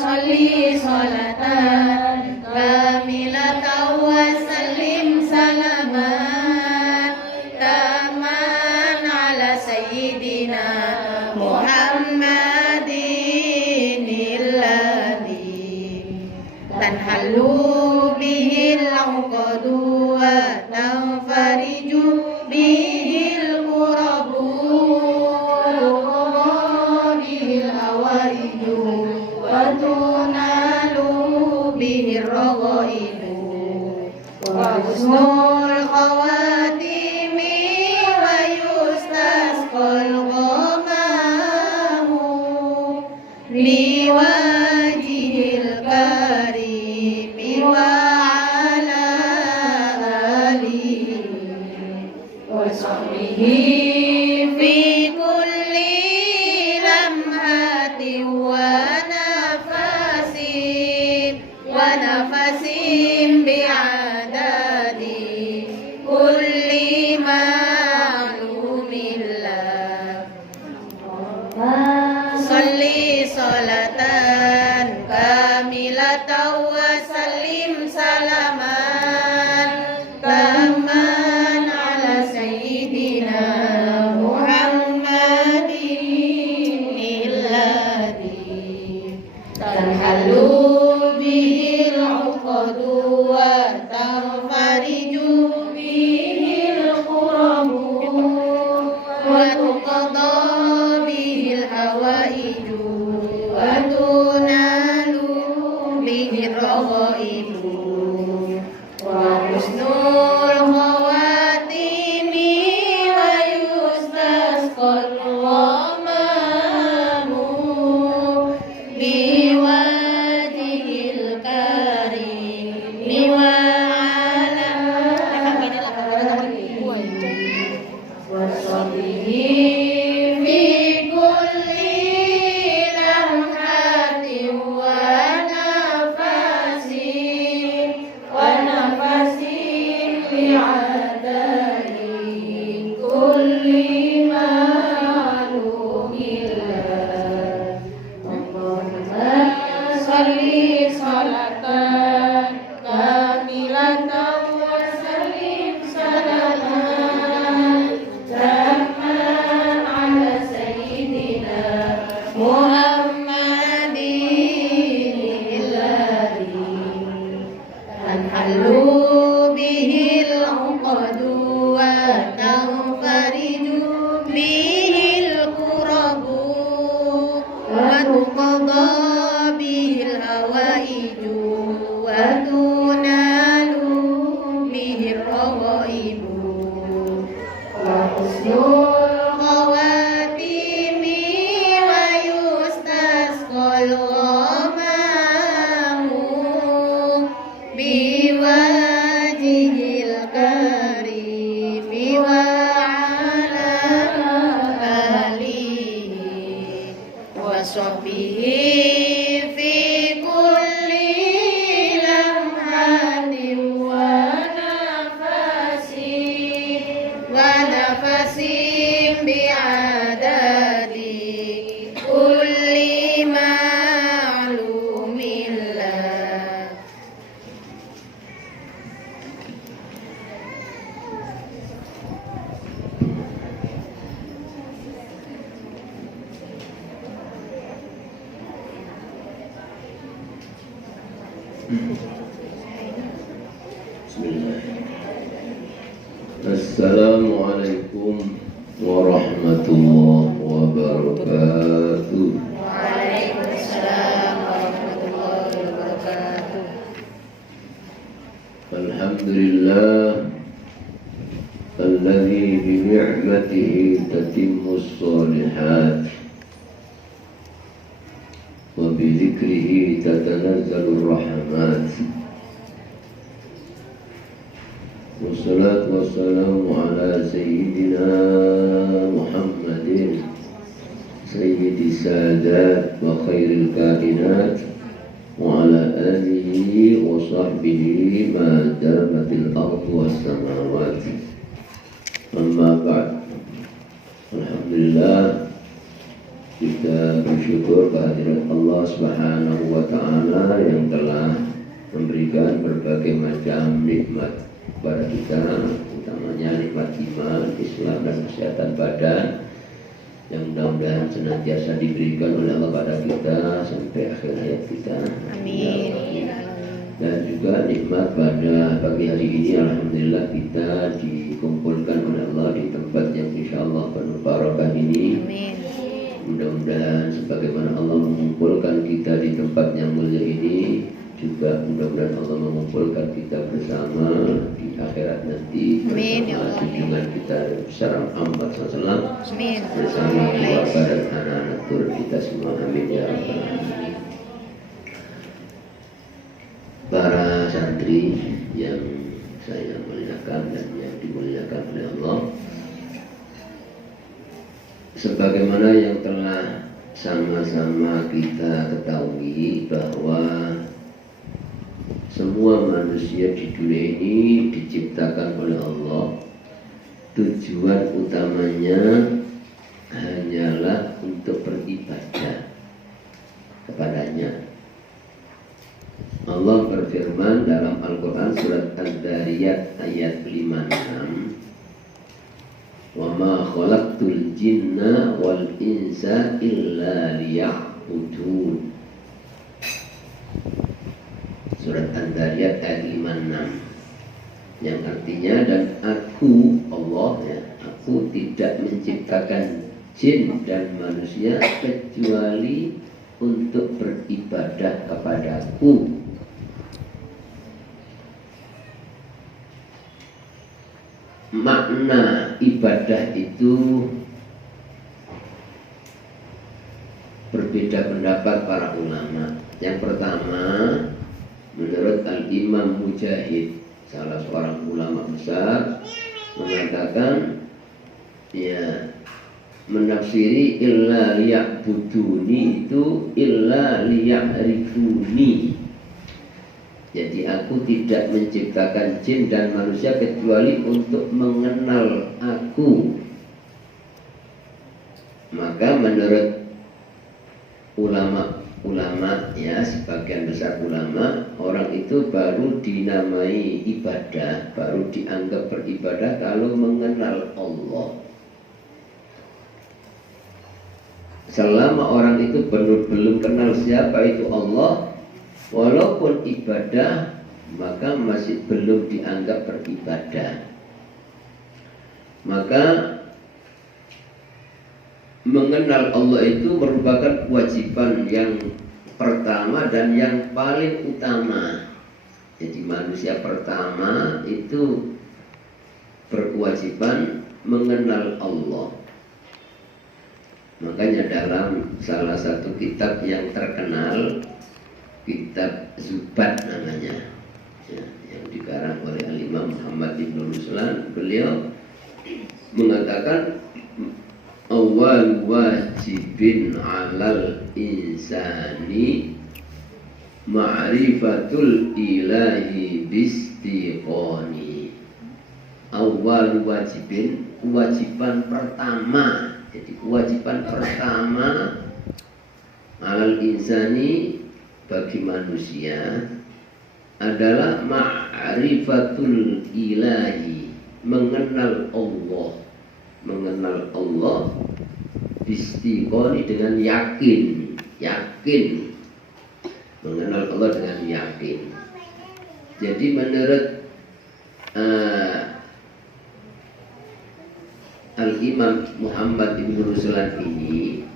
Sholli sholatan kamilatan wa sallim salaman taman ala sayyidina Muhammadin alladhi tanhallu bihil uqadu wa tanfariju bihil qurabu bihil hawaiju wa tunalu bihir raghaibu wa husnul khawatimi wa yustasqal ghamamu biwajhil karimi wa ala alihi wa sahbihi fi kulli lamhatin wa nafasin bi'adadi kulli ma'lumin lah. Sholli sholatan kamilatan wa sallim salaman taman ala sayyidina Muhammadin alladhi tanhalu bihil uqadu wa tanfariju bihil qurabu wa tuqada bihil hawaiju wa tunalu bihil raghaibu wa husnul khawatimi wa yustasqal ghamamu biwajhil karimi wa ala alihi wa sahbihi fi kulli lamhatin wa nafasin bi'adadi kulli ma'lumin lah. Allahumma sholli sholatan kamilatan wa sallim salaman taman ala sayyidina Muhammadin alladhi tanhallu bihil uqadu wa tanfariju bihil qurabu wa tuqada bihil hawaiju wa tunalu bihir raghaibu wa husnul khawatimi wa yustasqal ghamamu biwajhil karimi wa ala alihi wa sahbihi fi kulli lamhatin wa nafasin bi'adadi kulli ma'lumin lah. Assalamualaikum warahmatullahi wabarakatuh. Waalaikumsalam warahmatullahi wabarakatuh. Alhamdulillah alladzi bi ni'matihi tatimmus shalihat wa bi dzikrihi tatanazzalur rahmat. Wassalatu wassalamu ala sayyidina Muhammadin sayyidi sadat wa khairil kainat wa ala alihi wa sahbihi ma damatil ardu was samawati. Amma ba'd. Alhamdulillah Kita bersyukur kehadirat Allah Subhanahu wa Ta'ala yang telah memberikan berbagai macam nikmat kepada kita, utamanya nikmat iman, Islam, dan kesehatan badan yang mudah-mudahan senantiasa diberikan oleh Allah pada kita sampai akhir hayat kita. Amin. Dan juga nikmat pada pagi hari ini, alhamdulillah kita dikumpulkan oleh Allah di tempat yang insyaallah penuh barakah ini. Amin. Mudah-mudahan sebagaimana Allah mengumpulkan kita di tempat yang mulia ini, juga mudah-mudahan Allah mengumpulkan kita bersama di akhirat nanti. Amin, ya bersama Allah. junjungan kita besar Muhammad SAW, Amin. bersama keluarga dan anak-anak turun kita semua. Amin ya rabbal alamin. Para santri yang saya muliakan dan yang dimuliakan oleh Allah, sebagaimana yang telah sama-sama kita ketahui bahwa semua manusia di dunia ini diciptakan oleh Allah, tujuan utamanya hanyalah untuk beribadah kepadanya. Allah berfirman dalam Al-Quran surat Al-Dariyat ayat 56, "Wa ma khalaqtul jinna wal insa illa liya'budun." Surat Al-Dariyat ayat 56, yang artinya, dan aku Allah ya, aku tidak menciptakan jin dan manusia kecuali untuk beribadah kepadaku. Makna ibadah itu berbeda pendapat para ulama. Yang pertama, menurut Al-Imam Mujahid, salah seorang ulama besar, mengatakan ya, menafsiri illa liya'buduni itu illa liya'rifuni. Jadi aku tidak menciptakan jin dan manusia kecuali untuk mengenal aku. Maka menurut ulama ya, sebagian besar ulama, orang itu baru dinamai ibadah, baru dianggap beribadah kalau mengenal Allah. Selama orang itu belum kenal siapa itu Allah, walaupun ibadah, maka masih belum dianggap beribadah. Maka mengenal Allah itu merupakan kewajiban yang pertama dan yang paling utama. Jadi manusia pertama itu berkewajiban mengenal Allah. Makanya dalam salah satu kitab yang terkenal, kitab Zubat namanya ya, yang dikarang oleh Al-Imam Muhammad Ibn Ruslan, beliau mengatakan awal wajibin alal insani ma'rifatul ilahi bistiqoni. Awal wajibin, kewajiban pertama. Jadi kewajiban pertama alal insani, bagi manusia, adalah ma'rifatul ilahi, mengenal Allah. Mengenal Allah bistiqoni, dengan yakin. Mengenal Allah dengan yakin. Jadi menurut Al-Imam Muhammad Ibn Ruslan ini,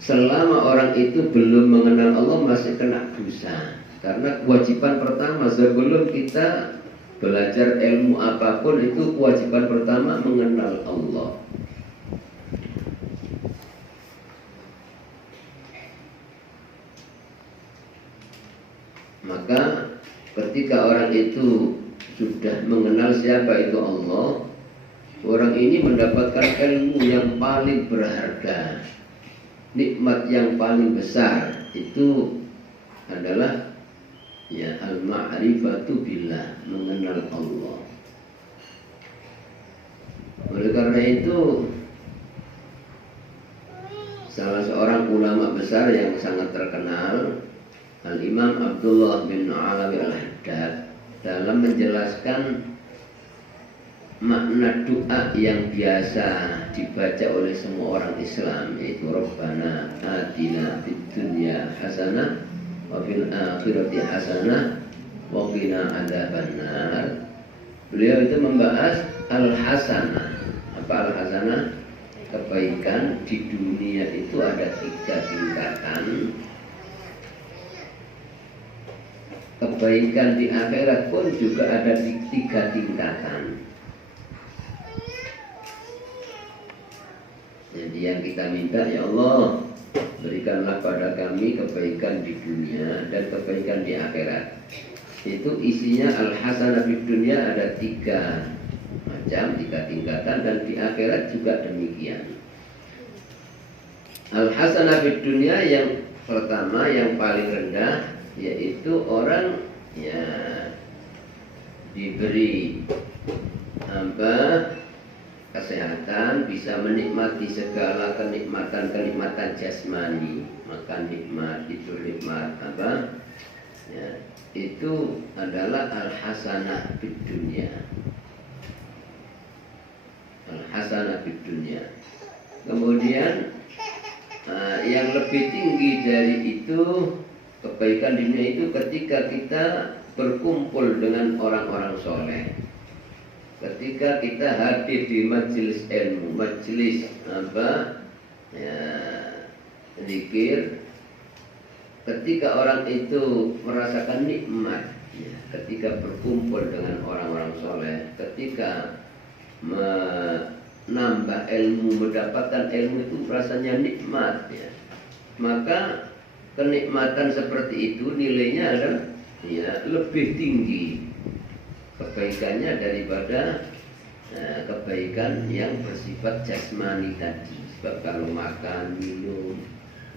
selama orang itu belum mengenal Allah masih kena dosa. Karena kewajiban pertama sebelum kita belajar ilmu apapun, itu kewajiban pertama mengenal Allah. Maka ketika orang itu sudah mengenal siapa itu Allah, orang ini mendapatkan ilmu yang paling berharga. Nikmat yang paling besar itu adalah ya al-ma'rifatu billah, mengenal Allah. Oleh karena itu, salah seorang ulama besar yang sangat terkenal, Al-Imam Abdullah bin Alawi Al-Haddad, dalam menjelaskan makna doa yang biasa dibaca oleh semua orang Islam, yaitu Rabbana atina fid dunya hasanah wa fil akhirati hasanah wa qina adzabannar. Beliau itu membahas al-hasanah. Apa al-hasanah? Kebaikan di dunia itu ada 3 tingkatan. Kebaikan di akhirat pun juga ada 3 tingkatan. Jadi yang kita minta, ya Allah, berikanlah pada kami kebaikan di dunia dan kebaikan di akhirat. Itu isinya al-hasanah di dunia ada 3 macam, 3 tingkatan, dan di akhirat juga demikian. Al-hasanah di dunia yang pertama, yang paling rendah, yaitu orang ya diberi kesehatan, bisa menikmati segala kenikmatan jasmani, makan nikmat, tidur nikmat, ya, itu adalah al-hasanah fid dunya. Al-hasanah fid dunya. Kemudian yang lebih tinggi dari itu, kebaikan di dunia itu ketika kita berkumpul dengan orang-orang soleh, ketika kita hadir di majelis ilmu, majelis ya, zikir, ketika orang itu merasakan nikmat, ya, ketika berkumpul dengan orang-orang soleh, ketika menambah ilmu, mendapatkan ilmu itu rasanya nikmat, ya, maka kenikmatan seperti itu nilainya adalah ya lebih tinggi kebaikannya daripada kebaikan yang bersifat jasmani tadi. Sebab kalau makan, minum,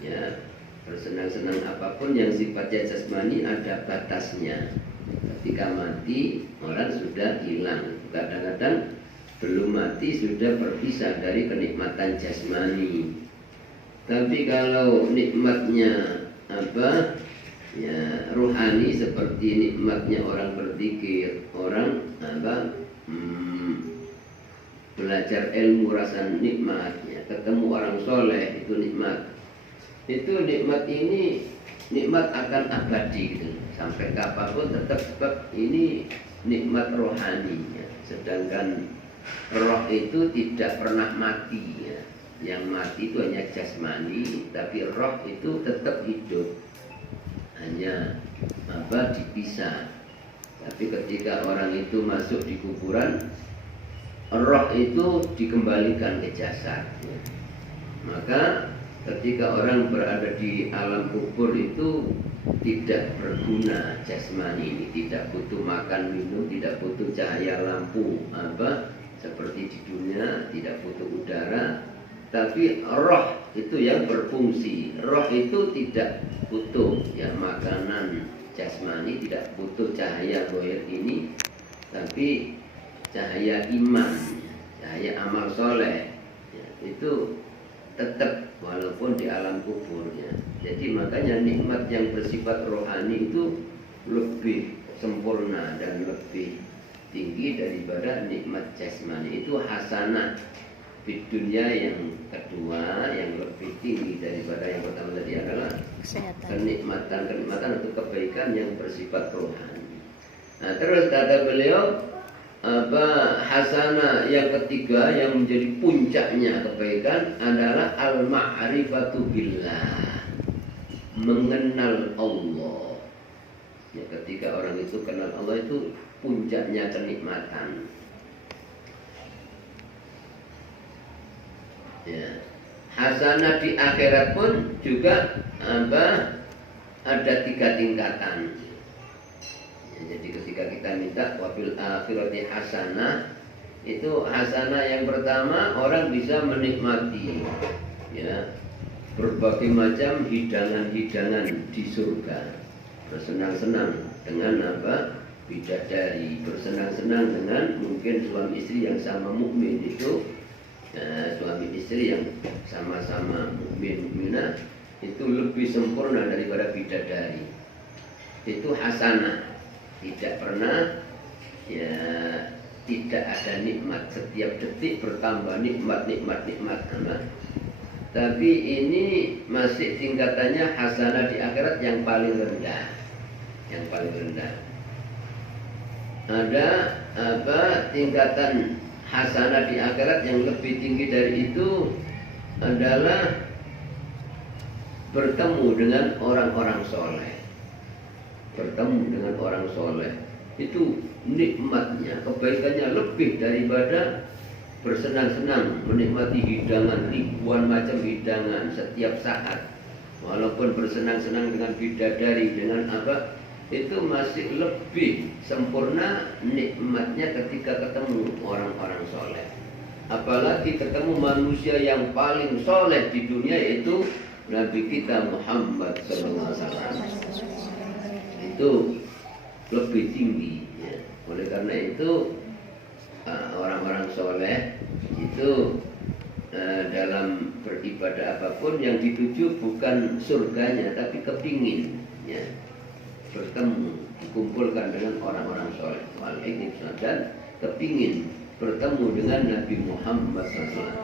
ya, bersenang-senang apapun yang sifatnya jasmani ada batasnya. Ketika mati orang sudah hilang. Kadang-kadang belum mati sudah berpisah dari kenikmatan jasmani. Tapi kalau nikmatnya ya, ruhani, seperti nikmatnya orang berzikir, orang belajar ilmu, rasa nikmatnya, ketemu orang soleh, itu nikmat. Itu nikmat ini nikmat akan abadi gitu. Sampai kapanpun tetap, sebab ini nikmat rohani, ya. Sedangkan roh itu tidak pernah mati, ya. Yang mati itu hanya jasmani, tapi roh itu tetap hidup, hanya dipisah. Tapi ketika orang itu masuk di kuburan, roh itu dikembalikan ke jasad, ya. Maka ketika orang berada di alam kubur itu tidak berguna jasmani ini, tidak butuh makan minum, tidak butuh cahaya lampu seperti di dunia, tidak butuh udara, tapi roh itu yang berfungsi. Roh itu tidak butuh ya makanan jasmani, tidak butuh cahaya goir ini, tapi cahaya iman, cahaya amal soleh, ya, itu tetap walaupun di alam kuburnya. Jadi makanya nikmat yang bersifat rohani itu lebih sempurna dan lebih tinggi daripada nikmat jasmani. Itu hasanah di dunia yang kedua, yang lebih tinggi daripada yang pertama tadi adalah kenikmatan atau kebaikan yang bersifat rohani. Nah, terus kata beliau, hasanah yang ketiga yang menjadi puncaknya kebaikan adalah al-ma'rifatu billah, mengenal Allah. Ya, ketika orang itu kenal Allah, itu puncaknya kenikmatan. Ya. Hasanah di akhirat pun juga ada 3 tingkatan. Jadi ketika kita minta wafil akhirati hasanah, itu hasanah yang pertama orang bisa menikmati ya berbagai macam hidangan-hidangan di surga, bersenang-senang dengan bidadari, bersenang-senang dengan mungkin suami istri yang sama mukmin itu suami istri yang sama-sama mukminah itu lebih sempurna daripada bidadari. Itu hasanah, tidak pernah ya tidak ada nikmat, setiap detik bertambah nikmat. Tapi ini masih tingkatannya hasanah di akhirat yang paling rendah. Ada tingkatan hasanah di akhirat yang lebih tinggi dari itu adalah bertemu dengan orang-orang soleh. Itu nikmatnya, kebaikannya lebih daripada bersenang-senang menikmati hidangan, ribuan macam hidangan setiap saat. Walaupun bersenang-senang dengan bidadari, dengan apa, itu masih lebih sempurna nikmatnya ketika ketemu orang-orang soleh. Apalagi ketemu manusia yang paling soleh di dunia, yaitu Nabi kita Muhammad SAW. Itu lebih tinggi ya. Oleh karena itu orang-orang soleh itu dalam beribadah apapun yang dituju bukan surganya, tapi kepingin ya, bertemu, dikumpulkan dengan orang-orang soleh dan kepingin bertemu dengan Nabi Muhammad SAW,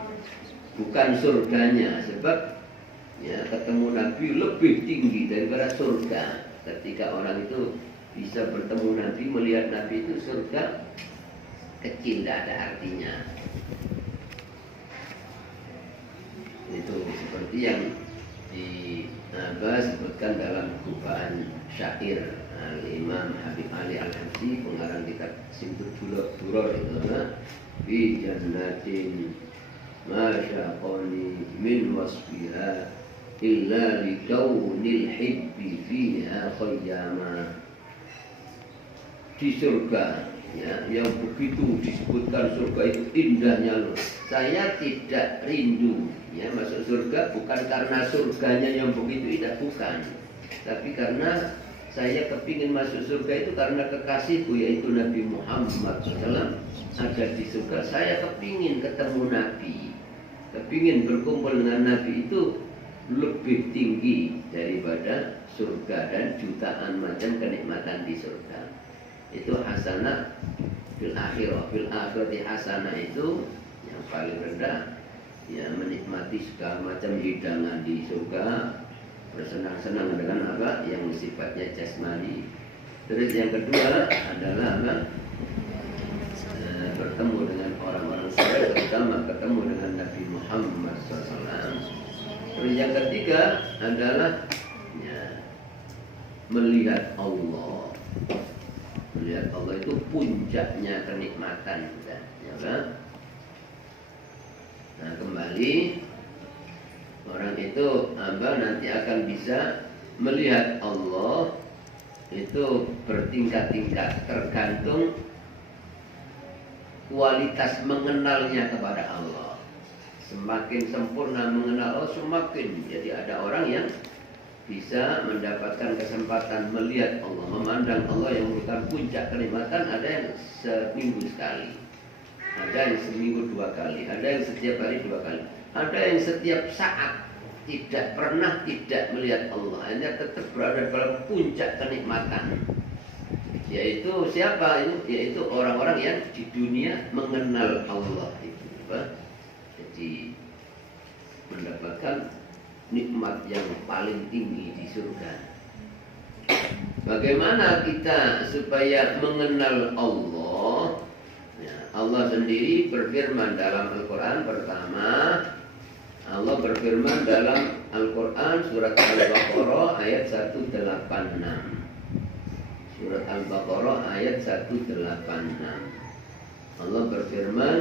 bukan surganya. Sebab ya, ketemu Nabi lebih tinggi daripada surga. Ketika orang itu bisa bertemu Nabi, melihat Nabi, itu surga kecil, tidak ada artinya. Itu seperti yang disebutkan dalam kubaan syair Imam Habib Ali Al-Habsyi, pengarang kitab Simtud Duror itu, bi jannatin ma syaqani min wasfiha illa li kaunil hibbi fiha khayyama. Di surga ya, yang begitu disebutkan surga itu indahnya loh. Saya tidak rindu ya masuk surga bukan karena surganya yang begitu indah, bukan, tapi karena saya kepingin masuk surga itu karena kekasihku yaitu Nabi Muhammad SAW ada di surga. Saya kepingin ketemu Nabi, kepingin berkumpul dengan Nabi, itu lebih tinggi daripada surga dan jutaan macam kenikmatan di surga. Itu hasanah fil akhirah. Fil akhirati hasanah itu yang paling rendah ya, menikmati segala macam hidangan di surga, bersenang-senang dengan apa yang sifatnya jasmani. Terus yang kedua adalah apa? Bertemu dengan orang-orang soleh, terutama ketemu dengan Nabi Muhammad SAW. Terus yang ketiga adalah ya, melihat Allah. Melihat Allah itu puncaknya kenikmatan, ya kan? Nah, kembali orang itu nanti akan bisa melihat Allah itu bertingkat-tingkat, tergantung kualitas mengenalnya kepada Allah. Semakin sempurna mengenal Allah, semakin jadi ada orang yang bisa mendapatkan kesempatan melihat Allah, memandang Allah yang merupakan puncak kenikmatan. Ada yang seminggu sekali, ada yang seminggu 2 kali, ada yang setiap hari 2 kali, ada yang setiap saat tidak pernah tidak melihat Allah, hanya tetap berada dalam puncak kenikmatan. Yaitu siapa itu? Yaitu orang-orang yang di dunia mengenal Allah itu, jadi mendapatkan nikmat yang paling tinggi di surga. Bagaimana kita supaya mengenal Allah? Ya, Allah sendiri berfirman dalam Al-Quran. Pertama, Allah berfirman dalam Al-Quran surat Al-Baqarah ayat 186. Surat Al-Baqarah ayat 186. Allah berfirman,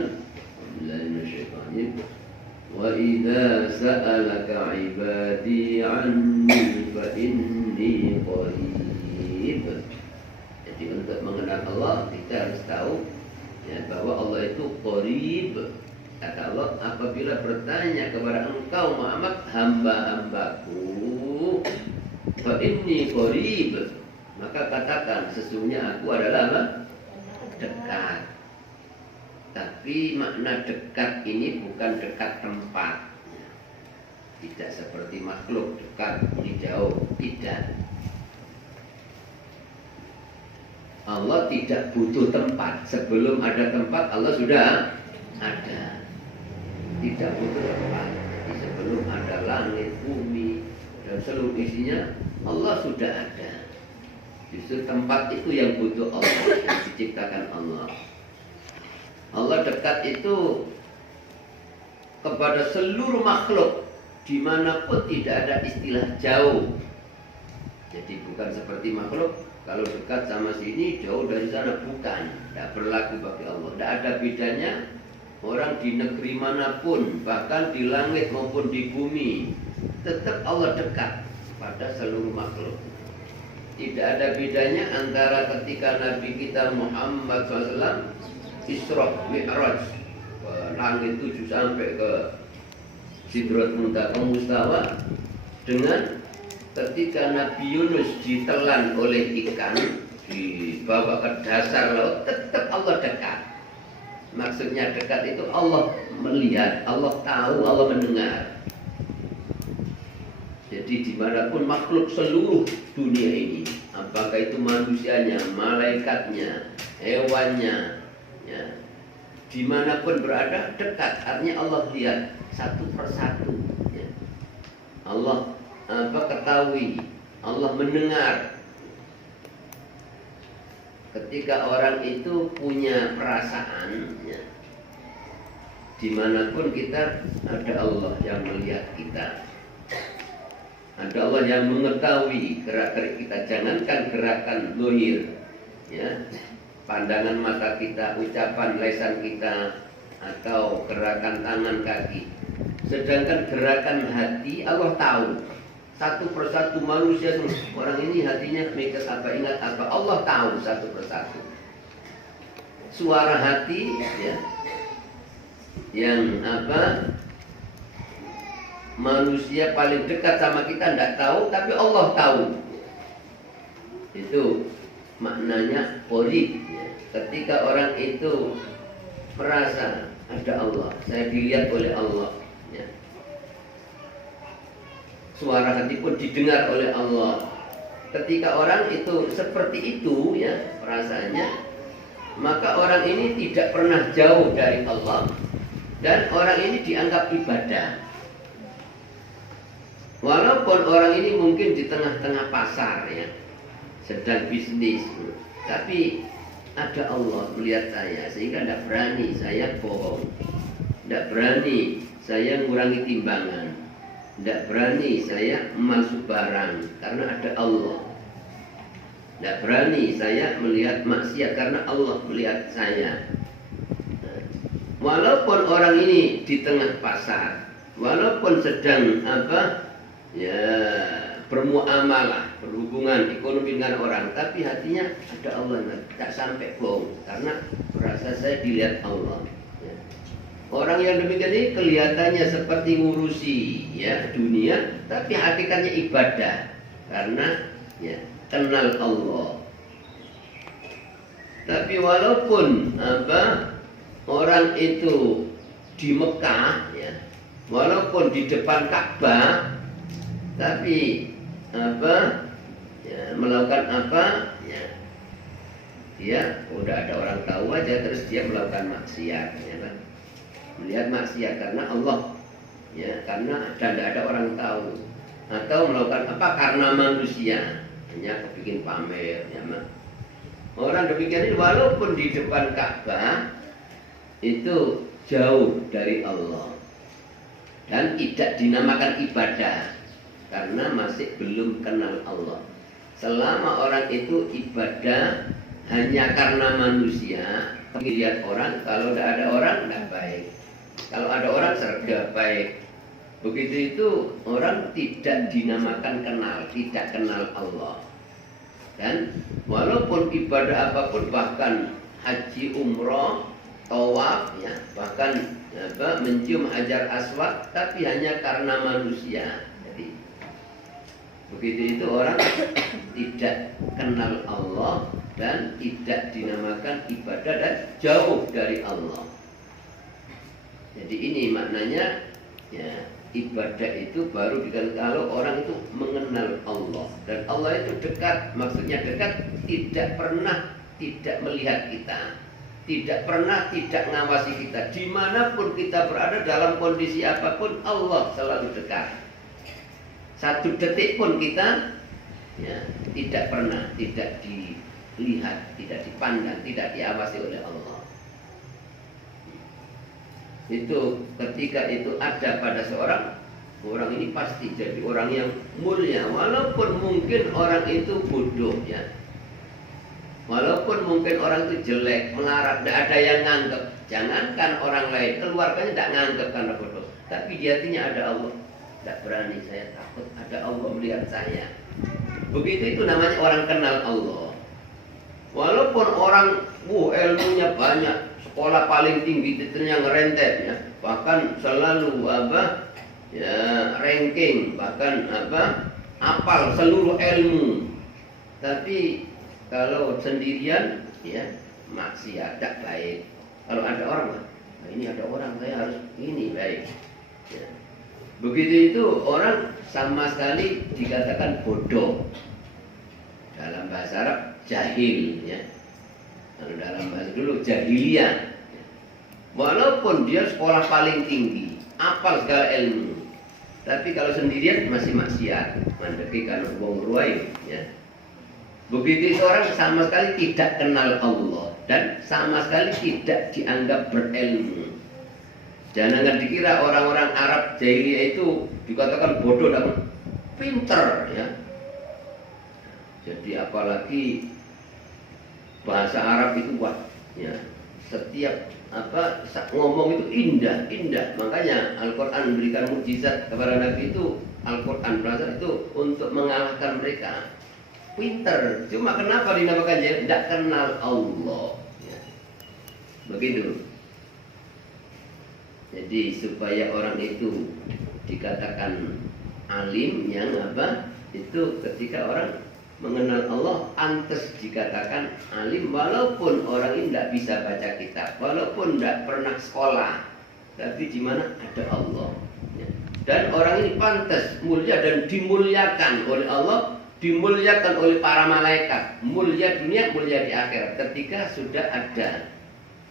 وَإِذَا سَأَلَكَ عِبَادِي عَنِّي فَإِنِّي قَرِيبٌ. Jadi untuk mengenal Allah kita harus tahu ya, bahwa Allah itu qarib. Kata Allah, apabila bertanya kepada engkau Muhammad, hamba-hambaku, فَإِنِّي qarib, maka katakan sesungguhnya aku adalah apa? Dekat. Tapi makna dekat ini bukan dekat tempat. Tidak seperti makhluk dekat ini jauh, tidak. Allah tidak butuh tempat. Sebelum ada tempat Allah sudah ada. Tidak butuh tempat. Jadi sebelum ada langit, bumi dan seluruh isinya, Allah sudah ada. Justru tempat itu yang butuh Allah, yang diciptakan Allah. Allah dekat itu kepada seluruh makhluk, dimanapun tidak ada istilah jauh. Jadi bukan seperti makhluk, kalau dekat sama sini, jauh dari sana, bukan. Tidak berlaku bagi Allah. Tidak ada bedanya orang di negeri manapun, bahkan di langit maupun di bumi, tetap Allah dekat pada seluruh makhluk. Tidak ada bedanya antara ketika Nabi kita Muhammad SAW Isra Mi'raj ke langit 7 sampai ke Sidrat Mustawa, dengan ketika Nabi Yunus ditelan oleh ikan, dibawa ke dasar laut, tetap Allah dekat. Maksudnya dekat itu Allah melihat, Allah tahu, Allah mendengar. Jadi dimanapun makhluk seluruh dunia ini, apakah itu manusianya, malaikatnya, hewannya, ya, dimanapun berada dekat. Artinya Allah lihat satu persatu, ya. Allah ketahui, Allah mendengar. Ketika orang itu punya perasaan, ya, dimanapun kita ada Allah yang melihat kita, ada Allah yang mengetahui gerak-gerik kita. Jangankan gerakan zahir, ya, pandangan mata kita, ucapan lisan kita, atau gerakan tangan kaki. Sedangkan gerakan hati Allah tahu. Satu persatu manusia, orang ini hatinya mikir apa, ingat apa, Allah tahu satu persatu. Suara hati, ya, yang manusia paling dekat sama kita tidak tahu, tapi Allah tahu. Itu maknanya qorib, ya. Ketika orang itu merasa ada Allah, saya dilihat oleh Allah, ya. Suara hati pun didengar oleh Allah. Ketika orang itu seperti itu, ya, perasaannya, maka orang ini tidak pernah jauh dari Allah, dan orang ini dianggap ibadah. Walaupun orang ini mungkin di tengah-tengah pasar, ya, sedang bisnis, tapi ada Allah melihat saya, sehingga tidak berani saya bohong, tidak berani saya mengurangi timbangan, tidak berani saya masuk barang, karena ada Allah. Tidak berani saya melihat maksiat, karena Allah melihat saya. Walaupun orang ini di tengah pasar, walaupun sedang bermuamalah, berhubungan ekonomi dengan orang, tapi hatinya ada Allah, tak sampai bohong, karena merasa saya dilihat Allah. Ya. Orang yang demikian ini kelihatannya seperti ngurusi, ya, dunia, tapi hakikatnya ibadah, karena, ya, kenal Allah. Tapi walaupun orang itu di Mekah, ya, walaupun di depan Ka'bah, tapi melakukan ya, dia udah ada orang tahu aja, terus dia melakukan maksiat, ya, melihat maksiat karena Allah, ya, karena tidak ada orang tahu, atau melakukan karena manusia, hanya kebikin pamer, ya, orang demikian ini walaupun di depan Ka'bah itu jauh dari Allah dan tidak dinamakan ibadah, karena masih belum kenal Allah. Selama orang itu ibadah hanya karena manusia, lihat orang, kalau tidak ada orang tidak baik, kalau ada orang serba baik. Begitu itu orang tidak dinamakan kenal, tidak kenal Allah. Dan walaupun ibadah apapun, bahkan haji, umroh, tawaf, ya, bahkan mencium hajar aswad, tapi hanya karena manusia. Jadi begitu itu orang tidak kenal Allah dan tidak dinamakan ibadah dan jauh dari Allah. Jadi ini maknanya ya, ibadah itu baru kalau orang itu mengenal Allah, dan Allah itu dekat. Maksudnya dekat, tidak pernah tidak melihat kita, tidak pernah tidak ngawasi kita. Dimanapun kita berada, dalam kondisi apapun, Allah selalu dekat. Satu detik pun kita ya, tidak pernah tidak dilihat, tidak dipandang, tidak diawasi oleh Allah. Itu ketika itu ada pada seorang, orang ini pasti jadi orang yang mulia, walaupun mungkin orang itu bodoh ya, walaupun mungkin orang itu jelek, melarat, tidak ada yang nganggep. Jangankan orang lain, keluarganya tidak nganggep karena bodoh, tapi di hatinya ada Allah. Tidak berani, saya takut ada Allah melihat saya. Begitu, itu namanya orang kenal Allah. Walaupun orang ilmunya banyak, sekolah paling tinggi, titelnya ngerentet ya, bahkan selalu ranking, bahkan hafal seluruh ilmu, tapi kalau sendirian ya maksiat, tidak baik. Kalau ada orang, nah ini ada orang, saya harus ini baik ya. Begitu itu orang sama sekali dikatakan bodoh. Dalam bahasa Arab jahil ya. Kalau dalam bahasa dulu jahiliyah. Walaupun dia sekolah paling tinggi, hafal segala ilmu, tapi kalau sendirian masih maksiat, mandeki kalau wong ruwai ya. Begitu itu orang sama sekali tidak kenal Allah dan sama sekali tidak dianggap berilmu. Jangan dikira orang-orang Arab jahiliyah itu dikatakan bodoh dan pinter ya. Jadi apalagi bahasa Arab itu wah ya, setiap ngomong itu indah. Makanya Al-Quran memberikan mukjizat kepada Nabi itu. Al-Quran berasal itu untuk mengalahkan mereka. Pinter, cuma kenapa dinamakan jahil? Tidak kenal Allah ya. Begitu. Jadi supaya orang itu dikatakan alim yang itu ketika orang mengenal Allah, pantas dikatakan alim, walaupun orang ini tidak bisa baca kitab, walaupun tidak pernah sekolah, tapi di mana ada Allah ya. Dan orang ini pantas mulia dan dimuliakan oleh Allah, dimuliakan oleh para malaikat, mulia dunia, mulia di akhirat ketika sudah ada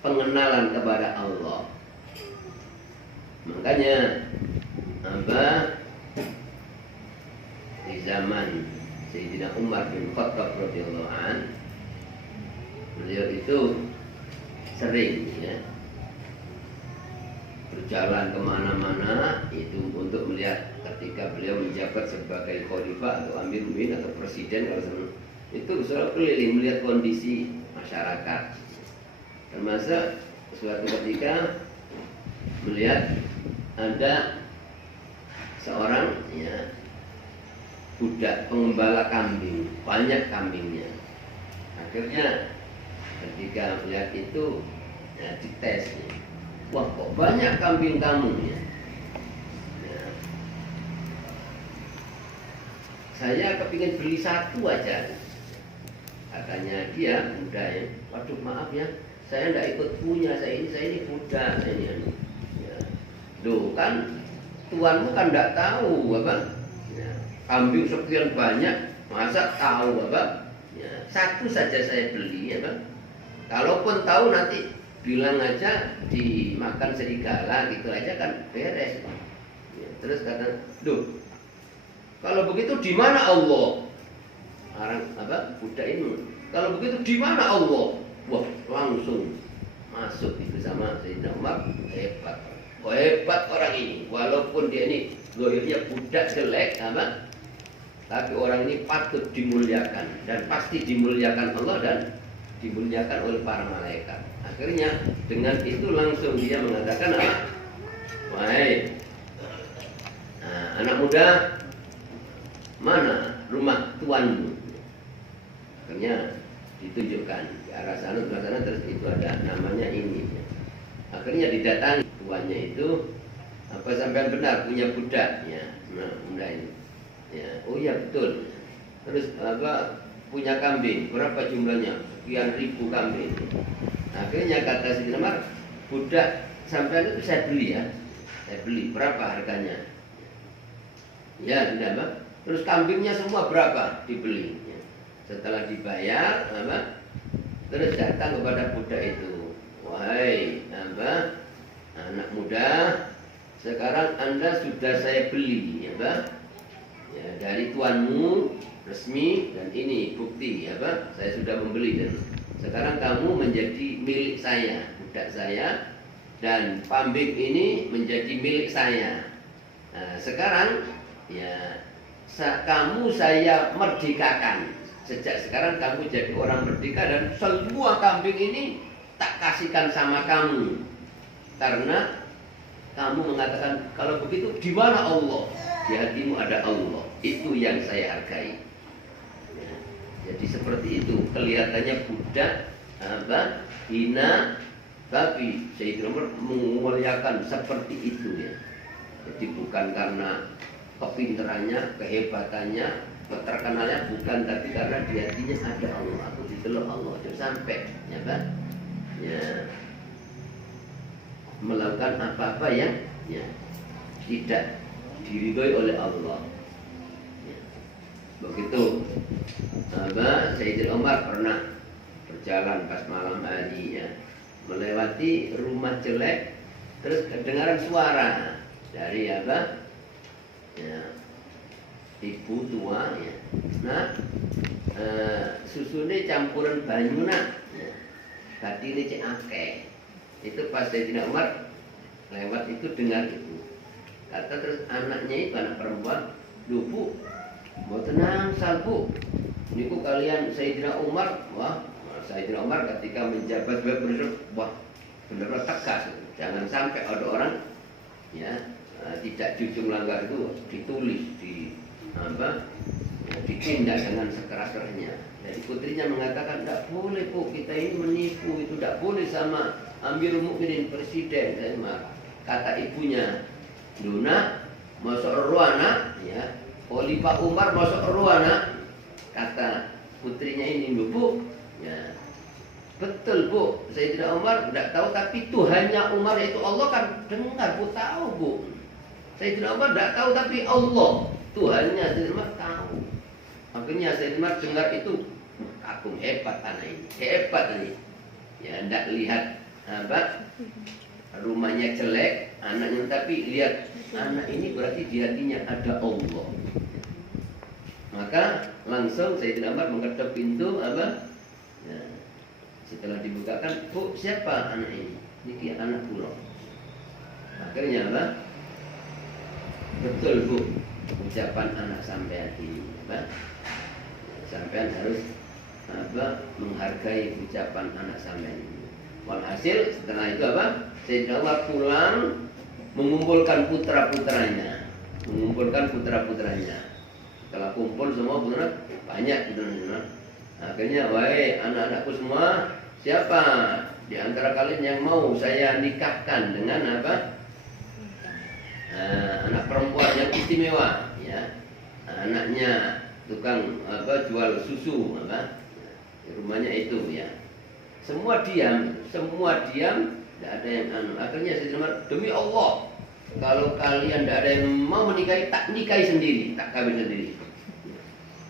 pengenalan kepada Allah. Makanya di zaman Sayyidina Umar bin Khattab radhiyallahu an, beliau itu sering ya berjalan kemana-mana itu untuk melihat ketika beliau menjabat sebagai khalifah atau amir mu'minin atau presiden, kalau itu selalu keliling melihat kondisi masyarakat. Termasuk suatu ketika melihat ada seorang ya budak pengembala kambing, banyak kambingnya. Akhirnya ketika melihat itu ya, dites, wah kok banyak kambing kamu ya. Saya kepingin beli satu aja, katanya dia muda ya. Waduh maaf ya, saya tidak ikut punya, saya ini budak, saya ini. Loh kan tuanmu kan tidak tahu ya, kambing sekian banyak, masa tahu ya, satu saja saya beli ya bang. Kalaupun tahu nanti bilang aja dimakan serigala gitu aja kan beres ya. Terus kata, loh kalau begitu di mana Allah? Orang budak ini, kalau begitu di mana Allah? Wah langsung masuk itu sama Sayyidina Umar, hebat orang ini, walaupun dia ini zahirnya budak jelek tapi orang ini patut dimuliakan dan pasti dimuliakan Allah dan dimuliakan oleh para malaikat. Akhirnya dengan itu langsung dia mengatakan wahai anak muda, mana rumah tuanmu? Akhirnya ditunjukkan ke arah sana, terus itu ada namanya ini. Akhirnya didatangi tuannya itu, sampean benar punya budak ya, muda ini ya. Oh iya betul. Terus punya kambing berapa jumlahnya? Sekian ribu kambing. Akhirnya kata Sayyidina Umar, budak sampean itu saya beli ya. Saya beli, berapa harganya? Ya, tidak apa? Terus kambingnya semua berapa dibeli? Ya. Setelah dibayar, apa? Terus datang kepada budak itu, wahai apa? Anak muda, sekarang Anda sudah saya beli, ya, Pak? Ya, dari tuanmu resmi dan ini bukti, ya, Pak? Saya sudah membeli dan sekarang kamu menjadi milik saya, budak saya, dan kambing ini menjadi milik saya. Nah, sekarang ya kamu saya merdekakan. Sejak sekarang kamu jadi orang merdeka dan semua kambing ini tak kasihkan sama kamu. Karena kamu mengatakan kalau begitu di mana Allah? Di hatimu ada Allah. Itu yang saya hargai. Ya, jadi seperti itu. Kelihatannya budak, apa, hina, tapi Sayyidina Umar memuliakan seperti itu ya. Jadi bukan karena kepintarannya, kehebatannya, terkenalnya, bukan, tapi karena di hatinya ada Allah. Aku ditelur Allah itu sampai, ya Pak, ya melakukan apa-apa yang ya tidak diridhoi oleh Allah. Ya. Begitu. Apa? Sayyidina Umar pernah berjalan pas malam hari ya, melewati rumah jelek, terus kedengaran suara dari apa? Ya, ibu tua ya. Nah, susune campuran banyu nak. Ya. Batine cek akeh. Itu pas Sayyidina Umar lewat itu dengar itu. Kata terus anaknya itu anak perempuan, "Duh Bu, mau tenang sal Bu. Niku kalian Sayyidina Umar." Wah, Sayyidina Umar ketika menjabat benar-benar wah, benar-benar tegas. Jangan sampai ada orang ya tidak jujur melanggar itu ditulis di apa? Ya, ditindak dengan sekeras-kerasnya. Jadi putrinya mengatakan tidak boleh Bu, kita ini menipu, itu tidak boleh sama Amirul Mukminin presiden. Kata ibunya, Luna masuk ruana ya, Khalifah Umar masuk ruana. Kata putrinya ini, Bu, ya betul Bu, Sayyidina Umar tidak tahu, tapi Tuhannya Umar yaitu Allah kan dengar, Bu tahu Bu. Sayyidina Umar tidak tahu, tapi Allah Tuhannya Sayyidina Umar tahu. Akhirnya Sayyidina Umar dengar itu, aku hebat anak ini, hebat ini. Ya tidak lihat apa rumahnya jelek, anaknya, tapi lihat anak ini berarti di hatinya ada Allah. Maka langsung Sayyidina Umar mengetuk pintu apa? Ya, setelah dibukakan, Bu siapa anak ini? Ini anak kula. Akhirnya apa? Betul Bu, ucapan anak sampean ini apa? Sampean harus apa? Menghargai ucapan anak sampean ini. Walhasil setelah itu apa? Sayyidina Umar pulang mengumpulkan putra-putranya, Setelah kumpul semua putra banyak putra. Akhirnya, wahai anak-anakku semua, siapa di antara kalian yang mau saya nikahkan dengan apa? Anak perempuan yang istimewa, ya. Anaknya tukang apa? Jual susu apa? Rumahnya itu ya. Semua diam, tidak ada yang anu. Akhirnya Sayyidina Umar, demi Allah, kalau kalian tidak ada yang mau menikahi, tak nikahi sendiri, tak kawin sendiri.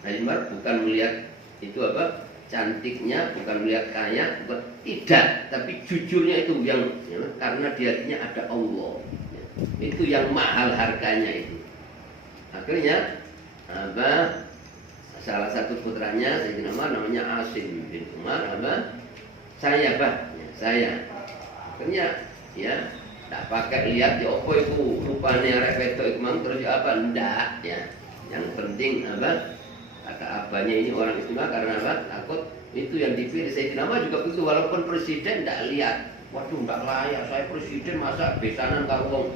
Sayyidina Umar bukan melihat itu apa cantiknya, bukan melihat kaya, bukan, tidak, tapi jujurnya itu yang ya, karena di hatinya ada Allah. Ya, itu yang mahal harganya itu. Akhirnya apa? Salah satu putranya Sayyidina Umar namanya Asim bin Umar apa? Saya Pak, ya, saya. Akhirnya ya tak pakai lihat ya apa itu rupanya repeto itu mang terus ya apa ndak ya. Yang penting apa? Kata abahnya ini orang istimewa karena apa? Takut itu yang dipilih. Sayyidina Umar juga begitu, walaupun presiden ndak lihat. Waduh ndak layak saya presiden masa besanan karo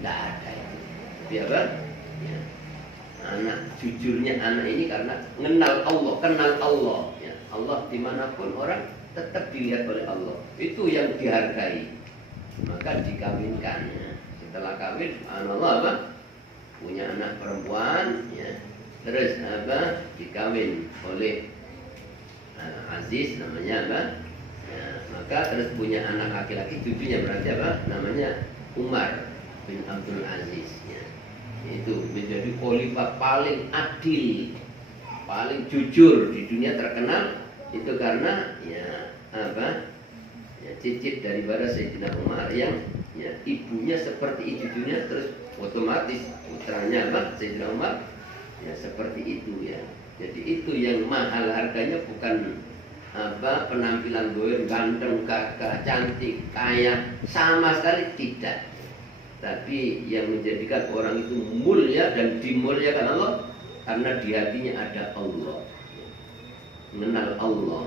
ndak ada itu. Tapi apa? Ya. Anak jujurnya anak ini karena kenal Allah ya. Allah dimanapun orang tetap dilihat oleh Allah. Itu yang dihargai. Maka dikawinkan ya. Setelah kawin, Allah apa? Punya anak perempuan ya. Terus apa? Dikawin oleh Aziz namanya apa? Ya, Maka terus punya anak laki-laki, cucunya berarti apa? Namanya Umar bin Abdul Aziz ya. Itu menjadi khalifah paling adil, paling jujur di dunia, terkenal itu karena ya apa? Ya, cicit daripada Sayyidina Umar yang ya, ibunya seperti cucunya, terus otomatis putranya apa? Sayyidina Umar ya seperti itu ya. Jadi itu yang mahal harganya, bukan apa penampilan gue ganteng, gagah, cantik, kaya, sama sekali tidak. Tapi yang menjadikan orang itu mulia dan dimuliakan Allah karena di hatinya ada Allah, mengenal Allah.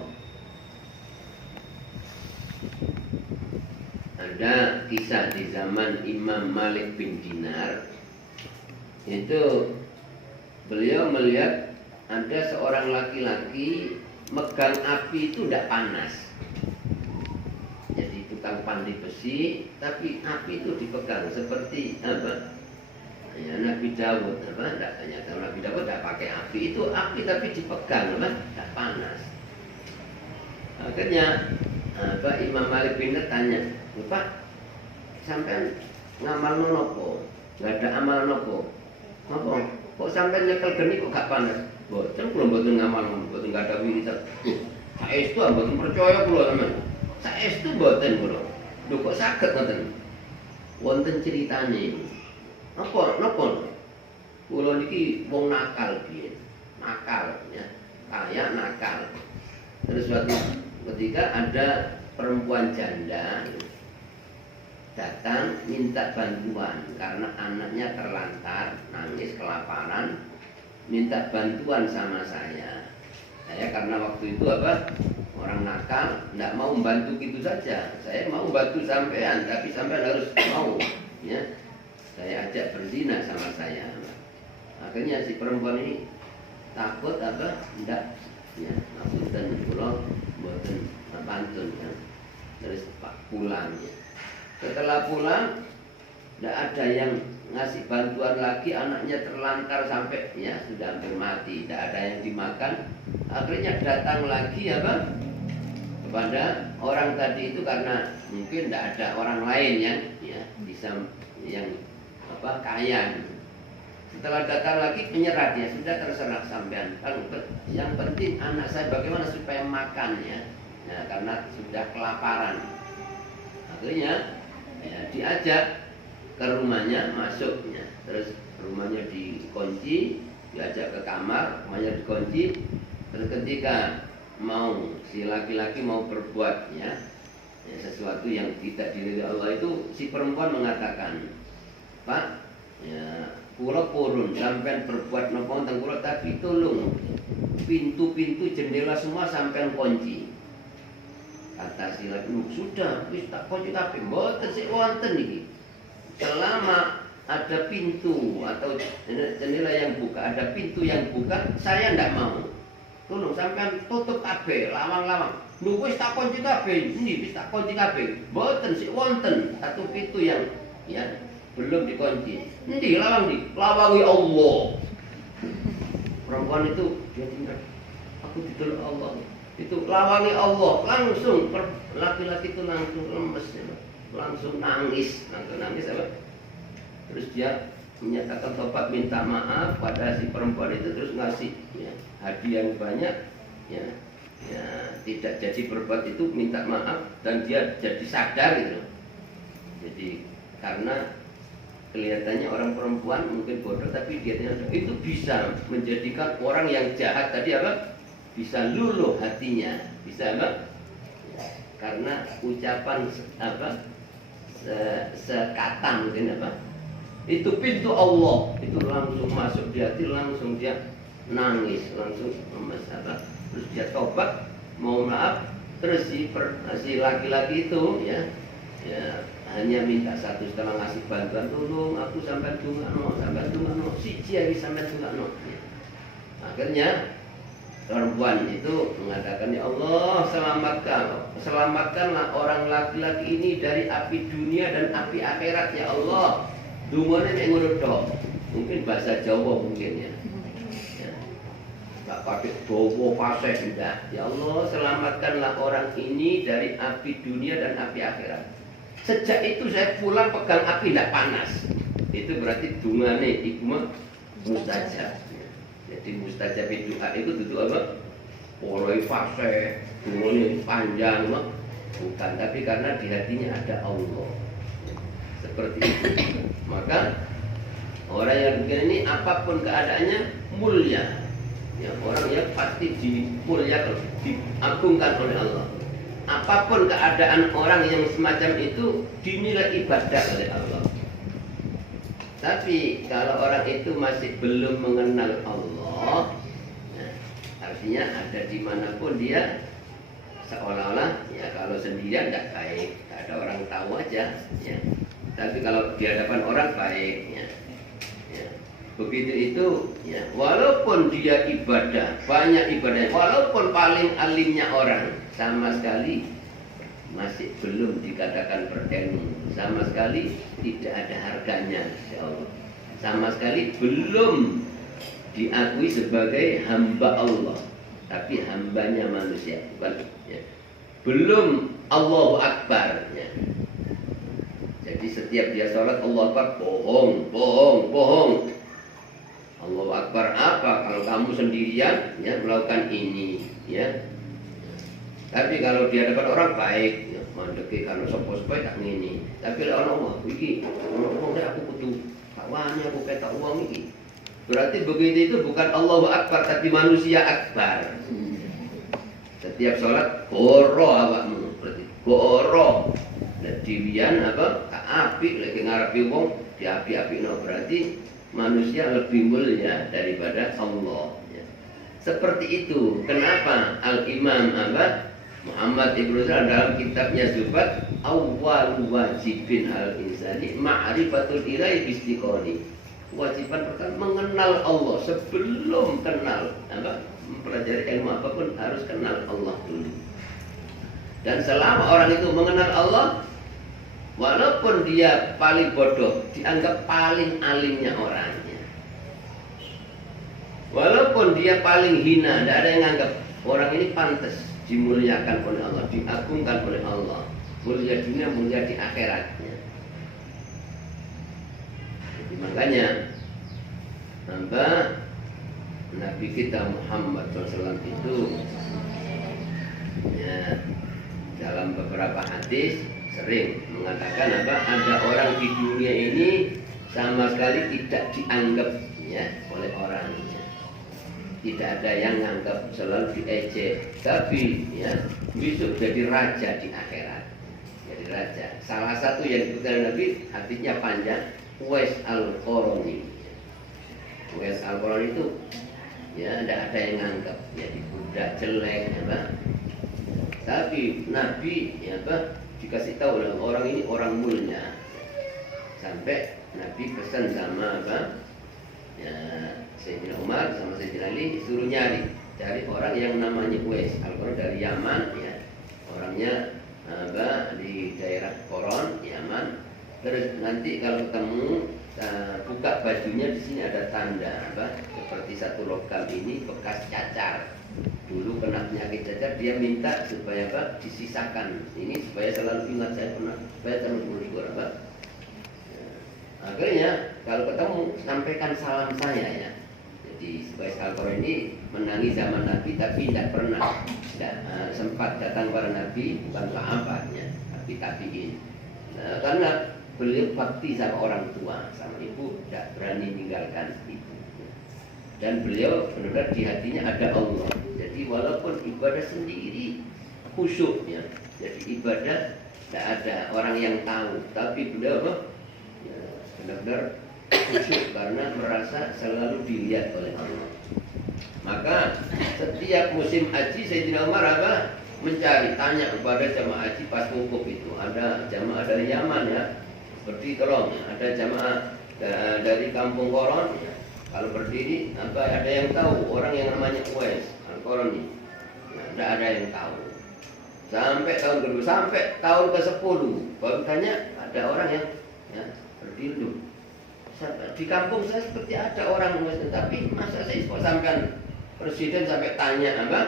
Ada kisah di zaman Imam Malik bin Dinar, itu beliau melihat ada seorang laki-laki megang api itu tidak panas. Jadi tukang pandai besi, tapi api itu dipegang seperti apa? Ya, Nabi Dawud apa? Tidak hanya tahu Nabi Dawud tidak pakai api, itu api tapi dipegang apa? Tidak panas. Akhirnya apa? Imam Malik bin Dinar tanya, Pak, sampai ngamal nopo? Gak ada amal nopo? Apa? Kok sampai nyekel geni kok gak panas? Boten kula mboten ngamal, mboten ada wiridan. Saestu mboten percaya kula teman. Saestu mboten kula. Lho kok saged ngoten? Wonten critane. Apa napa? Kula niki wong nakal piye? Nakal ya. Kaya nakal. Terus suatu ketika ada perempuan janda datang minta bantuan karena anaknya terlantar, nangis kelaparan, minta bantuan sama saya. Saya karena waktu itu apa? Orang nakal, tidak mau membantu gitu saja. Saya mau bantu sampean, tapi sampean harus mau, ya. Saya ajak berzina sama saya. Akhirnya si perempuan ini takut apa? Tidak, ya. Maksudnya pulang, buatan pantun, ya. Terus pulang, ya. Setelah pulang, tidak ada yang ngasih bantuan lagi, anaknya terlantar sampai ya sudah hampir mati, tidak ada yang dimakan. Akhirnya datang lagi apa kepada orang tadi itu karena mungkin tidak ada orang lain yang ya bisa yang apa kaya. Setelah datang lagi menyerah, dia sudah terserah sampean. Yang penting anak saya bagaimana supaya makan ya, nah, karena sudah kelaparan. Akhirnya ya, diajak ke rumahnya, masuknya, terus rumahnya dikunci, diajak ke kamar, rumahnya dikunci. Terus ketika mau si laki-laki mau berbuat ya sesuatu yang tidak diridhoi Allah, itu si perempuan mengatakan, Pak, ya kula purun sampean berbuat napa teng kula, tapi tolong pintu-pintu jendela semua sampean kunci. Kata si laki, sudah wis tak kunci kabeh, mboten sik wonten iki. Selama ada pintu atau jendela yang buka, ada pintu yang buka, saya tidak mau. Tolong sampean tutup kabeh, lawang-lawang. Lho wis tak kunci kabeh, ini wis tak kunci kabeh. Mboten sik wonten satu pintu yang ya belum dikunci. Endi lawang di? Lawangi Allah. Perempuan itu dia tinggal, aku ditolong Allah. Itu lawangi Allah, langsung laki-laki itu langsung lemes ya. Langsung nangis apa? Terus dia menyatakan tobat, minta maaf pada si perempuan itu, terus ngasih ya, hadiah yang banyak ya, ya tidak jadi berbuat itu, minta maaf, dan dia jadi sadar gitu. Jadi karena kelihatannya orang perempuan mungkin bodoh, tapi dia itu bisa menjadikan orang yang jahat tadi apa? Bisa luluh hatinya, bisa apa? Karena ucapan apa? Sekata mungkin apa? Itu pintu Allah itu langsung masuk di hati, langsung dia nangis, langsung lemes apa? Terus dia tobat, mau maaf, terus si laki-laki itu ya hanya minta satu, setelah ngasih bantuan, tolong aku sampai dungakno, siji lagi sampai dungakno. Akhirnya perempuan itu mengatakan, ya Allah, selamatkanlah orang laki-laki ini dari api dunia dan api akhirat, ya Allah. Dungane nek ngono tok. Mungkin bahasa Jawa mungkin ya. Pak pakai bawa fase tidak. Ya Allah, selamatkanlah orang ini dari api dunia dan api akhirat. Sejak itu saya pulang pegang api tidak panas. Itu berarti dungane iku mah mustajab. Jadi mustajab itu apa? Oleh fase, dungane panjang mah bukan, tapi karena di hatinya ada Allah. Seperti itu. Maka orang yang begini ini apapun keadaannya mulia. Ya, orang yang pasti dimuliakan, diagungkan oleh Allah. Apapun keadaan orang yang semacam itu dinilai ibadah oleh Allah. Tapi kalau orang itu masih belum mengenal Allah, nah, artinya ada dimanapun dia seolah-olah ya kalau sendirian tidak baik, tidak ada orang tahu aja. Ya. Tapi kalau di hadapan orang baik, ya. Ya. Begitu itu, ya. Walaupun dia ibadah, banyak ibadah, walaupun paling alimnya orang, sama sekali masih belum dikatakan berilmu, sama sekali tidak ada harganya, insya Allah. Sama sekali belum diakui sebagai hamba Allah, tapi hambanya manusia, bukan? Ya. Belum Allahu Akbar. Ya. Jadi setiap dia sholat Allahu Akbar, bohong. Allahu Akbar apa? Kalau kamu sendirian, ya melakukan ini, ya. Tapi kalau di hadapan orang baik, ya, mandeki kalau sopo-sopo tak ngini. Tapi kalau Allah, iki, orang aku butuh kawannya, aku kata uang iki. Berarti begitu itu bukan Allahu Akbar, tapi manusia akbar. Setiap sholat goro awakmu, berarti goro. Dirian apa? Api lagi ngarepi wong, diapi-api no, berarti manusia lebih mulia daripada Allah. Ya. Seperti itu. Kenapa Al-Imam Muhammad Ibnu Sa'ad dalam kitabnya Zubat, awal wajibin al-insani ma'rifatul ilahi bistiqoni. Kewajiban pertama mengenal Allah. Sebelum kenal mempelajari ilmu apapun harus kenal Allah dulu. Dan selama orang itu mengenal Allah, walaupun dia paling bodoh, dianggap paling alimnya orangnya. Walaupun dia paling hina, tidak ada yang anggap orang ini pantas dimuliakan oleh Allah, diagungkan oleh Allah. Mulia dunia, mulia di akhiratnya. Jadi makanya Nabi kita Muhammad SAW itu ya, dalam beberapa hadis sering mengatakan ada orang di dunia ini sama sekali tidak dianggap ya oleh orang. Tidak ada yang menganggap, selalu diejek, tapi ya besok jadi raja di akhirat. Jadi raja. Salah satu yang disebutkan Nabi artinya panjang, Uwais Al-Qarani. Uwais Al-Qarani itu ya tidak ada yang menganggap jadi budak jelek, ya, tapi Nabi ya dikasih tahu oleh orang ini orang mulia. Sampai Nabi pesan sama ya, Sayyidina Umar sama Sayyidina Ali suruh cari orang yang namanya Uwais Al-Qarani dari Yaman ya. Orangnya di daerah Qoron, Yaman. Terus nanti kalau ketemu buka bajunya, di sini ada tanda seperti satu logam ini bekas cacar. Dulu kena penyakit cacar, dia minta supaya disisakan ini supaya selalu ingat saya pernah, supaya selalu bersyukur Akhirnya kalau ketemu sampaikan salam saya ya. Jadi Uwais Al-Qarani ini menangi zaman Nabi, tapi tidak pernah sempat datang kepada Nabi, bukan sahabatnya, tapi tabiin. Karena beliau bakti sama orang tua, sama ibu, tidak berani meninggalkan ibu. Dan beliau benar-benar di hatinya ada Allah. Jadi walaupun ibadah sendiri khusyuk ya, jadi ibadah tidak ada orang yang tahu, tapi beliau ya, benar-benar khusyuk karena merasa selalu dilihat oleh Allah. Maka setiap musim haji Sayyidina Umar mencari, tanya kepada jamaah haji pas wukuf itu. Ada jamaah dari Yaman ya, seperti tolong ada jamaah dari kampung Qoron ya. Kalau berdiri ada yang tahu orang yang namanya Uwais Al-Qarani? Tidak ada yang tahu. Sampai tahun kedua, sampai tahun ke-10 baru tanya, ada orang yang ya, berdiri. Di kampung saya seperti ada orang Muslim, tapi masa saya kok sampean presiden sampai tanya apa?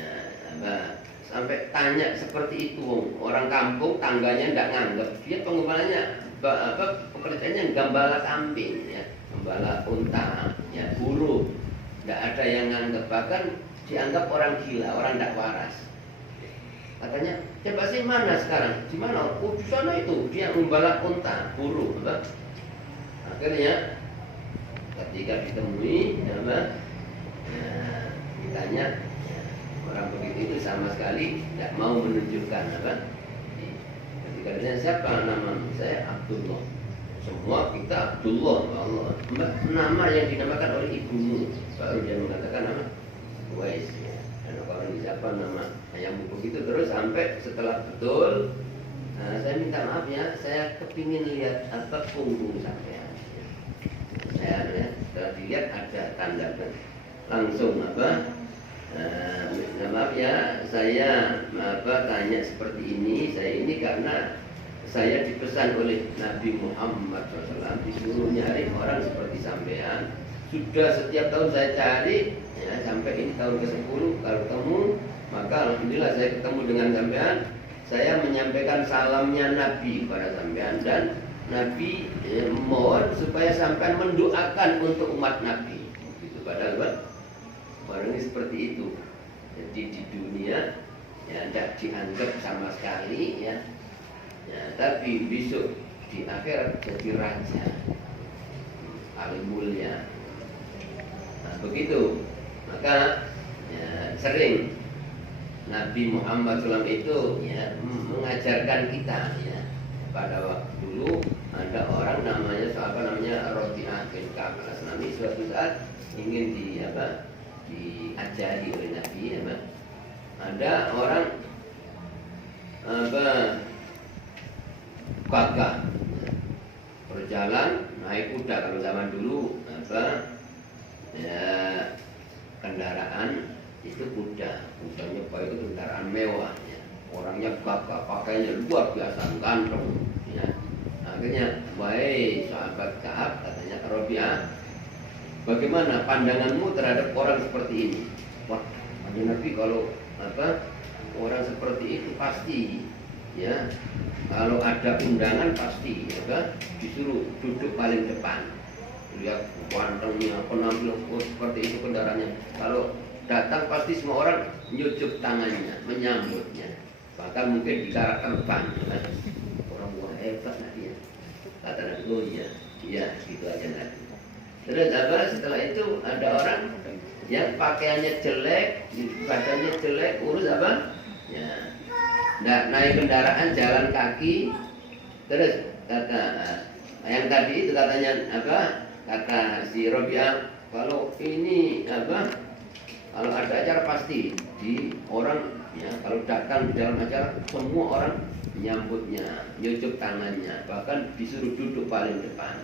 Nah, apa? Sampai tanya seperti itu, orang kampung tangganya tidak nganggap, dia pengembalaannya pekerjaannya gembala kambing, ya, gembala unta, ya, buruh, tidak ada yang nganggap, bahkan dianggap orang gila, orang tidak waras. Katanya, coba sih mana sekarang? Di mana? Oh, di sana itu dia gembala unta, buruh, apa? Akhirnya ketika ditemui, apa? Nah, ditanya. Orang begitu itu sama sekali tidak mau menunjukkan apa. Ketika ditanya siapa nama saya Abdullah. Semua kita Abdullah, Allah. Nama yang dinamakan oleh ibumu. Baru dia mengatakan nama Uwais. Ya. Dan orang siapa nama ayahmu begitu terus sampai setelah betul. Nah, saya minta maaf ya, saya kepingin lihat apa punggung sampean. Saya ya, setelah dilihat ada tanda langsung apa. Maaf ya, saya tanya seperti ini. Saya ini karena saya dipesan oleh Nabi Muhammad SAW, disuruh nyari orang seperti sampean. Sudah setiap tahun saya cari, ya, sampai ini tahun ke-10. Kalau ketemu, maka alhamdulillah saya ketemu dengan sampean. Saya menyampaikan salamnya Nabi kepada sampean dan Nabi mohon supaya sampean mendoakan untuk umat Nabi. Itu padahal orang ini seperti itu. Jadi di dunia ya tidak dianggap sama sekali ya. Ya, tapi besok di akhirat jadi raja, paling mulia. Nah, begitu. Maka ya, sering Nabi Muhammad SAW itu ya mengajarkan kita ya. Pada waktu dulu ada orang namanya Rabi'ah bin Ka'ab al-Aslami, suatu saat ingin diajari oleh Nabi ya, ada orang gagah berjalan naik kuda. Kalau zaman dulu ya, kendaraan itu kudanya itu kendaraan mewah ya. Orangnya gagah, pakainya luar biasa ganteng ya. Akhirnya wahai sahabat Ka'ab, katanya Rabi'ah, bagaimana pandanganmu terhadap orang seperti ini? Wah, Nabi kalau orang seperti itu pasti ya, kalau ada undangan pasti ya, disuruh duduk paling depan. Lihat gantengnya, penampilan seperti itu kendaraannya. Kalau datang pasti semua orang nyucuk tangannya, menyambutnya. Bahkan mungkin digarap terbang ya. Orang hebat Nabi ya. Kata Nabi, oh iya, gitu aja Nabi. Terus setelah itu ada orang yang pakaiannya jelek, badannya jelek, urus ya, naik kendaraan jalan kaki. Terus kata yang tadi itu katanya kata si Rabi'ah, kalau ini kalau ada acara pasti di orang ya, kalau datang di dalam acara semua orang menyambutnya, nyucuk tangannya, bahkan disuruh duduk paling depan.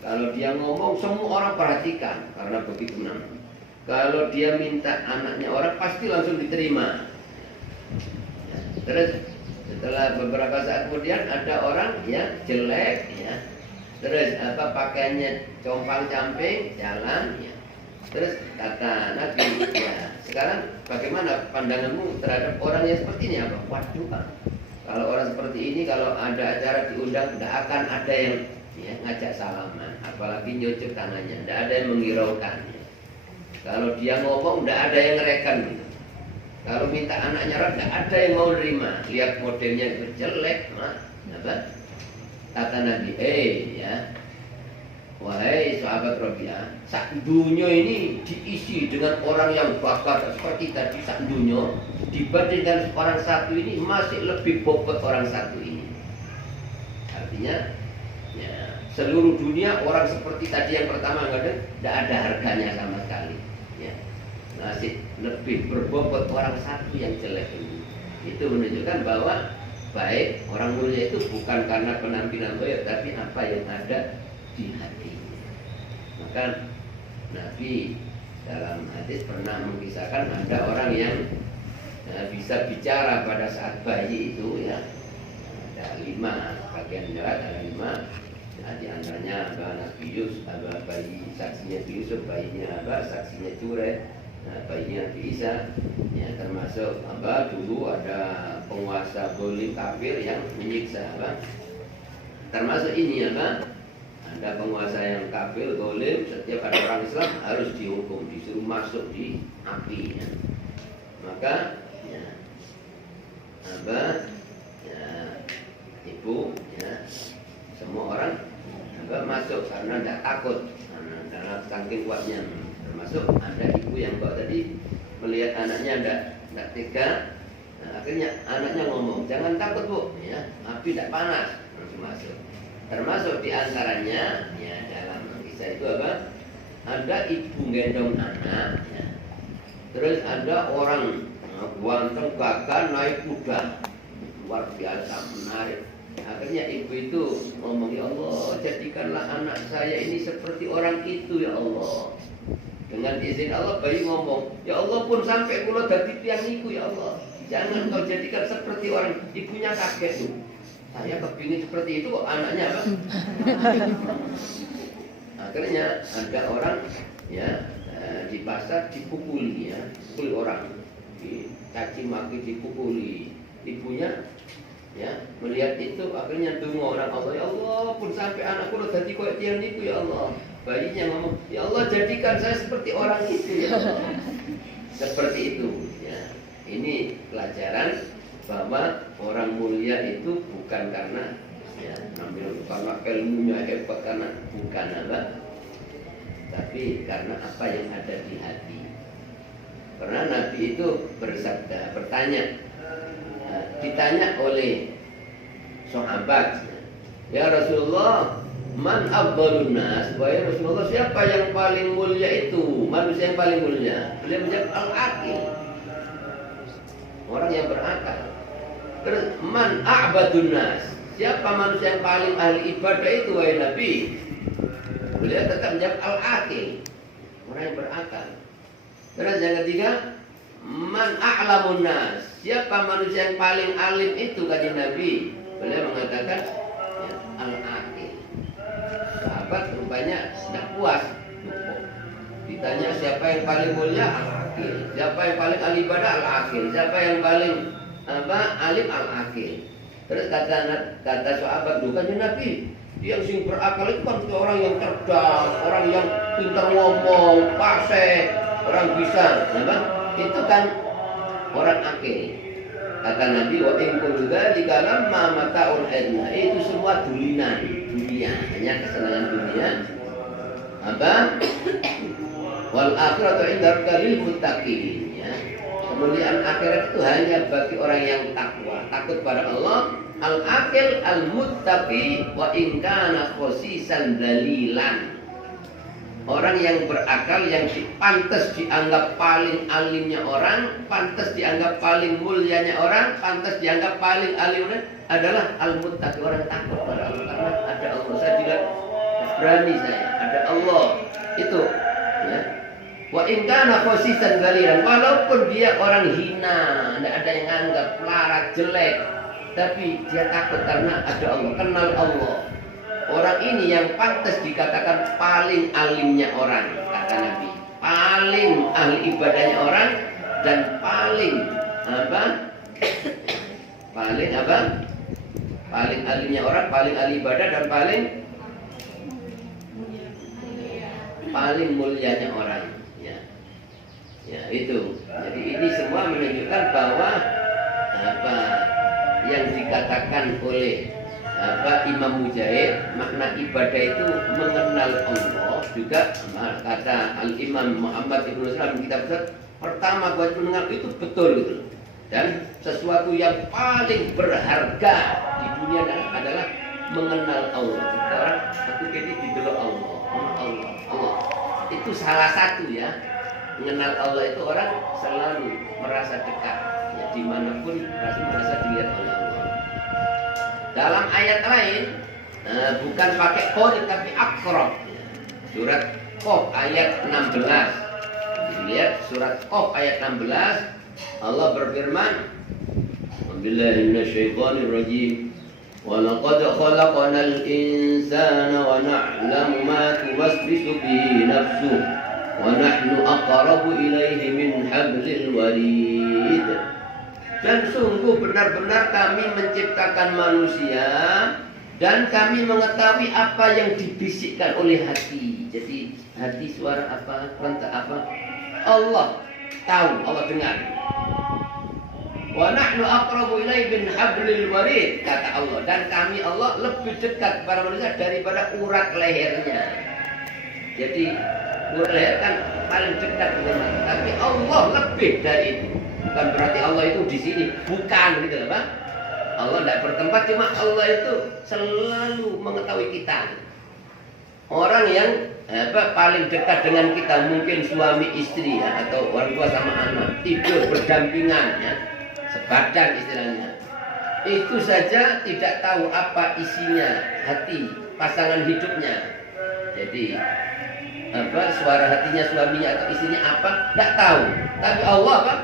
Kalau dia ngomong semua orang perhatikan karena begitu namanya. Kalau dia minta anaknya orang pasti langsung diterima. Ya, terus setelah beberapa saat kemudian ada orang yang jelek ya. Terus pakaiannya compang-camping jalan ya. Terus kata Nabi, ya, sekarang bagaimana pandanganmu terhadap orang yang seperti ini? Waduh, Pak. Kalau orang seperti ini kalau ada acara diundang tidak akan ada yang ya, ngajak salaman, apalagi nyucuk tangannya, tidak ada yang menghiraukan. Kalau dia ngomong, tidak ada yang ngerekan gitu. Kalau minta anaknya tidak ada yang mau nerima. Lihat modelnya itu jelek, kata Nabi, ya, wahai sahabat Rabi'ah, sak dunia ini diisi dengan orang yang bakar seperti tadi. Sak dunia dibandingkan orang satu ini masih lebih bobot orang satu ini. Artinya ya, seluruh dunia orang seperti tadi yang pertama tidak ada harganya sama sekali ya. Masih lebih berbobot orang satu yang jelek ini. Itu menunjukkan bahwa baik orang mulia itu bukan karena penampilan baik, tapi apa yang ada di hatinya. Maka Nabi dalam hadis pernah mengisahkan ada orang yang bisa bicara pada saat bayi itu ya. Ada 5 bagian jelas, ada 5. Nah, di antaranya Nabi Yusuf, bayi saksinya Yusuf, bayinya saksinya Ture, bayinya Nabi Isa. Ya, termasuk dulu ada penguasa zalim kafir yang menyiksa termasuk ini ada penguasa yang kafir zalim, setiap ada orang Islam harus dihukum, disuruh masuk di api ya. Maka ya, ibu ya, semua orang masuk karena tidak takut, karena saking kuatnya. Termasuk ada ibu yang bawa tadi melihat anaknya tidak tega, akhirnya anaknya ngomong, jangan takut bu, ya, api tidak panas, langsung masuk. Termasuk diantaranya ya, dalam kisah itu ada ibu gendong anak, ya. Terus ada orang ganteng gagah naik kuda, luar biasa menarik. Akhirnya ibu itu ngomong, ya Allah, jadikanlah anak saya ini seperti orang itu ya Allah. Dengan izin Allah bayi ngomong, ya Allah pun sampai kula dadi tiyang niku ya Allah. Jangan kau jadikan seperti orang. Ibunya kaget tuh. Saya kepingin seperti itu kok anaknya apa? Akhirnya ada orang ya di pasar dipukuli ya, pukuli orang, dicaci maki, dipukuli. Ibunya ya melihat itu akhirnya dungo orang Allah, ya Allah pun sampai anakku lo dadi koyo tiyang niku ya Allah. Bayinya ngomong, ya Allah jadikan saya seperti orang itu ya Allah. Seperti itu ya. Ini pelajaran bahwa orang mulia itu bukan karena ya karena ilmunya hebat, karena bukan tapi karena apa yang ada di hati. Karena Nabi itu bersabda, bertanya, ditanya oleh sahabat, ya Rasulullah, man afdhalun nas, wahai Rasulullah, siapa yang paling mulia itu? Manusia yang paling mulia. Beliau menjawab, al-aqil, orang yang berakal. Terus man a'badun nas, siapa manusia yang paling ahli ibadah itu wahai Nabi? Beliau tetap menjawab al-aqil, orang yang berakal. Terus yang ketiga, man a'lamun nas, siapa manusia yang paling alim itu kata Nabi? Beliau mengatakan ya, al-aqil. Sahabat rupanya tidak puas. Ditanya siapa yang paling mulia, al-aqil. Siapa yang paling ahli ibadah, al-aqil. Siapa yang paling alim, al-aqil. Terus kata sahabat, bukan Nabi, yang sing berakal itu kan orang yang cerdas, orang yang pintar ngomong, fasih, orang bisa, ya, itu kan orang akil. Kata Nabi, wa in kullu dzalika lamma mata'ul adna, itu semua dulinan dunia, hanya kesenangan dunia. Wal akhiratu 'inda rabbil muttaqin, ya. Kemuliaan akhirat itu hanya bagi orang yang takwa, takut pada Allah. Al-aqil al-muttaqi wa in kana khosisan dalilan. Orang yang berakal, yang pantas dianggap paling alimnya orang, pantas dianggap paling mulianya orang, pantas dianggap paling alimnya adalah al-muttaqi, orang takut pada Allah. Karena ada Allah, saya tidak berani, saya ada Allah. Itu ya. Wa in kana khosisan dalilan, walaupun dia orang hina, tidak ada yang anggap melarat, jelek, tapi dia takut karena ada Allah, kenal Allah. Orang ini yang pantas dikatakan paling alimnya orang, kata Nabi. Paling ahli ibadahnya orang dan paling paling alimnya orang, paling ahli ibadah dan paling mulianya orang. Ya itu. Jadi ini semua menunjukkan bahwa yang dikatakan oleh Imam Mujahid, makna ibadah itu mengenal Allah. Juga kata Al-Imam Muhammad Ibn Islam kitab pertama buat mengenal itu betul gitu. Dan sesuatu yang paling berharga di dunia adalah mengenal Allah. Orang aku jadi didelok Allah. Itu salah satu ya. Mengenal Allah itu orang selalu merasa dekat. Ya, dimanapun merasa dilihat oleh Allah. Dalam ayat lain bukan pakai qad tapi aqrab. Surat Qaf ayat 16. Lihat surat Qaf ayat 16, Allah berfirman, Billahi minasyaitonir rajim. ولقد خلقنا الإنسان ونعلم ما توسوس به نفسه ونحن أقرب إليه من حبل الوريد. Dan sungguh benar-benar kami menciptakan manusia dan kami mengetahui apa yang dibisikkan oleh hati. Jadi hati suara apa, perintah apa, Allah tahu, Allah dengar. Wa nahnu aqrabu ilaihi min hablil warid, kata Allah, dan kami Allah lebih dekat kepada manusia daripada urat lehernya. Jadi urat leher kan paling dekat dengan manusia, tapi Allah lebih dari itu. Bukan berarti Allah itu di sini, bukan gitu loh, Pak. Allah tidak bertempat, cuma Allah itu selalu mengetahui kita. Orang yang paling dekat dengan kita mungkin suami istri ya, atau orang tua sama anak, tidur berdampingan ya, sebadan istilahnya. Itu saja tidak tahu apa isinya hati pasangan hidupnya. Jadi suara hatinya suaminya atau istrinya apa tidak tahu, tapi Allah apa?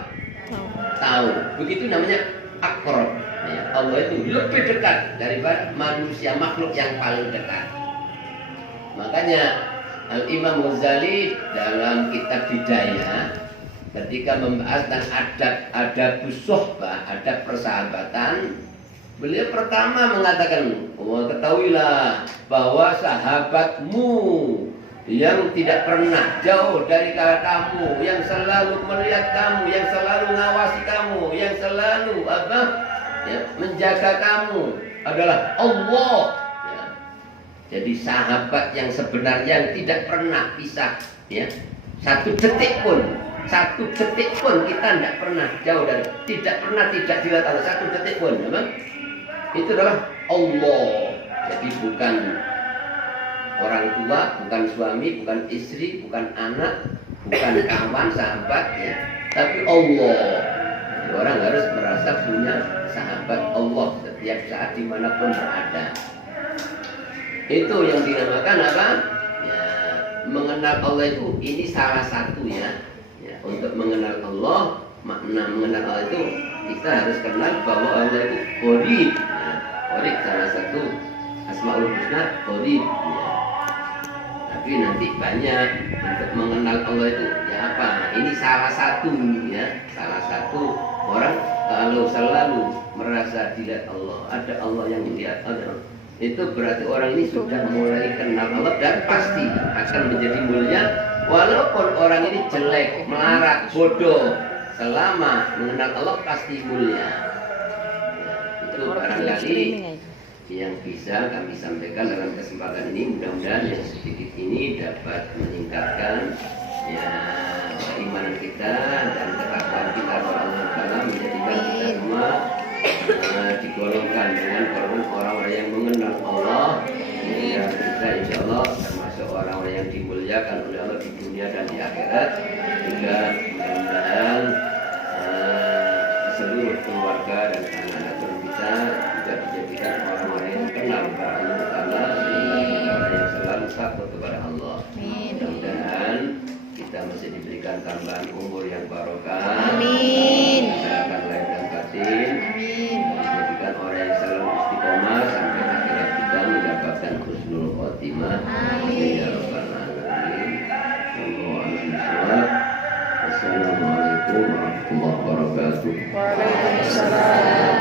Tahu. Begitu namanya akrab. Ya, Allah itu lebih dekat daripada manusia, makhluk yang paling dekat. Makanya Al-Imam Ghazali dalam kitab Bidayah ketika membahas tentang adab suhbah, adab persahabatan, beliau pertama mengatakan, ketahuilah bahwa sahabatmu yang tidak pernah jauh dari kamu, yang selalu melihat kamu, yang selalu mengawasi kamu, yang selalu menjaga kamu adalah Allah. Ya. Jadi sahabat yang sebenarnya yang tidak pernah pisah, ya, satu detik pun kita tidak pernah jauh dari, tidak pernah tidak dilihat Allah satu detik pun, ya, itu adalah Allah. Jadi bukan orang tua, bukan suami, bukan istri, bukan anak, bukan kawan, sahabat ya, tapi Allah. Jadi orang harus merasa punya sahabat Allah setiap saat dimanapun berada. Itu yang dinamakan apa? Ya, mengenal Allah itu ini salah satu ya. Ya, untuk mengenal Allah, makna mengenal Allah itu kita harus kenal bahwa Allah itu Qorib. Ya, Qorib salah satu Asmaul Husna, Qorib. Ya. Tapi nanti banyak untuk mengenal Allah itu ya apa? Ini salah satu ya, salah satu orang kalau selalu merasa dilihat Allah, ada Allah yang dilihat Allah, itu berarti orang ini sudah mulai kenal Allah dan pasti akan menjadi mulia walaupun orang ini jelek, melarat, bodoh, selama mengenal Allah pasti mulia. Ya, itu barangkali yang bisa kami sampaikan dalam kesempatan ini. Mudah-mudahan yang sedikit ini dapat meningkatkan ya keimanan kita dan ketakwaan kita kepada Allah Taala, menjadikan kita semua digolongkan dengan orang-orang yang mengenal Allah, dan kita insya Allah termasuk orang-orang yang dimuliakan oleh Allah di dunia dan di akhirat. Juga mudah-mudahan seluruh keluarga dan anak-anak kita juga dijadikan orang-orang yang kenal kepada Allah Taala, orang yang selalu takut kepada Allah. Mudah-mudahan kita masih diberikan tambahan umur yang barokah. Amin. Kesehatan lahir dan batin. Amin. Dijadikan orang yang selalu istiqomah sampai akhirat kita mendapatkan husnul khotimah. Amin. Ya rabbal alamin. Wassalamualaikum warahmatullahi wabarakatuh. Waalaikumsalam.